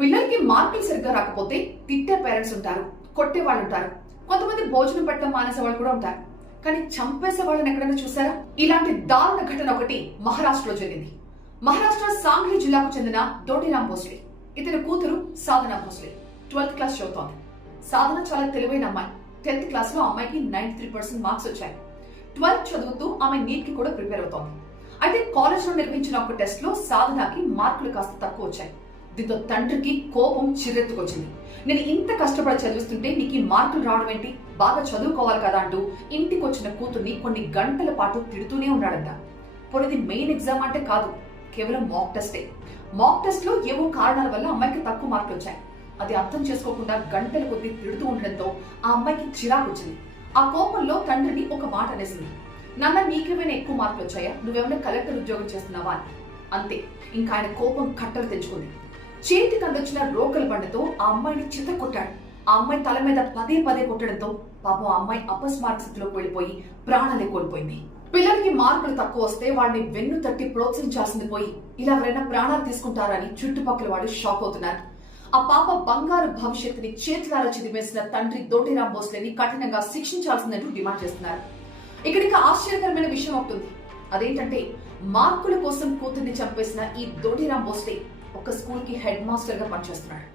పిల్లలకి మార్కులు సరిగ్గా రాకపోతే తిట్టే పేరెంట్స్ ఉంటారు, కొట్టే వాళ్ళు ఉంటారు, కొంతమంది భోజనం పెట్టడం మానేసే వాళ్ళు కూడా ఉంటారు. కానీ చంపేసే వాళ్ళని ఎక్కడైనా చూసారా? ఇలాంటి దారుణ ఘటన ఒకటి మహారాష్ట్రలో జరిగింది. మహారాష్ట్ర సాంగ్లీ జిల్లాకు చెందిన డోటీరామ్ భోస్లే, ఇతని కూతురు సాధన భోస్లే 12th క్లాస్ చదువుతోంది. సాధన చాలా తెలివైన అమ్మాయి. 10th క్లాస్ లో అమ్మాయికి 93% మార్క్స్ వచ్చాయి. 12th చదువుతూ ఆమె నీట్ కి కూడా ప్రిపేర్ అవుతోంది. అయితే కాలేజ్ లో నిర్వహించిన ఒక టెస్ట్ లో సాధనకి మార్కులు కాస్త తక్కువ వచ్చాయి. దీంతో తండ్రికి కోపం చిరెత్తుకొచ్చింది. నేను ఇంత కష్టపడి చదివిస్తుంటే నీకు ఈ మార్కులు రావడం ఏంటి, బాగా చదువుకోవాలి కదా అంటూ ఇంటికి వచ్చిన కూతుర్ని కొన్ని గంటల పాటు తిడుతూనే ఉన్నాడంట. పోనీ మెయిన్ ఎగ్జామ్ అంటే కాదు, కేవలం మాక్ టెస్టే. మాక్ టెస్ట్ లో ఏవో కారణాల వల్ల అమ్మాయికి తక్కువ మార్కులు వచ్చాయి. అది అర్థం చేసుకోకుండా గంటల కొద్దీ తిడుతూ ఉండడంతో ఆ అమ్మాయికి చిరాకు వచ్చింది. ఆ కోపంలో తండ్రిని ఒక మాట అనేసింది, నాన్న నీకేమైనా ఎక్కువ మార్కులు వచ్చాయా, నువ్వేమైనా కలెక్టర్ ఉద్యోగం చేస్తున్నావా అని. అంతే, ఇంకా ఆయన కోపం కట్టలు తెంచుకుంది. చేతికి అందొచ్చిన రోకల బండతో ఆ అమ్మాయిని చిత్త కొట్టాడు. ఆ అమ్మాయి తల మీద పదే పదే కొట్టడంతో పాపం ఆ అమ్మాయి అపస్మారక స్థితిలోకి వెళ్ళిపోయి ప్రాణాలే కోల్పోయింది. పిల్లలకి మార్కులు తక్కువ వస్తే వాడిని వెన్ను తట్టి ప్రోత్సహించాల్సింది పోయి ఇలా ఎవరైనా ప్రాణాలు తీసుకుంటారని చుట్టుపక్కల వాళ్ళు షాక్ అవుతున్నారు. ఆ పాప బంగారు భవిష్యత్తుని చేతులారా చిదిమేసిన తండ్రి డోటీరామ్ భోస్లేని కఠినంగా శిక్షించాల్సిందంటూ డిమాండ్ చేస్తున్నారు. ఇక్కడికి ఆశ్చర్యకరమైన విషయం అవుతుంది. అదేంటంటే మార్కుల కోసం కూతుర్ని చంపేసిన ఈ డోటీరామ్ భోస్లే ఒక స్కూల్ కి హెడ్ మాస్టర్ గా పనిచేస్తున్నాడు.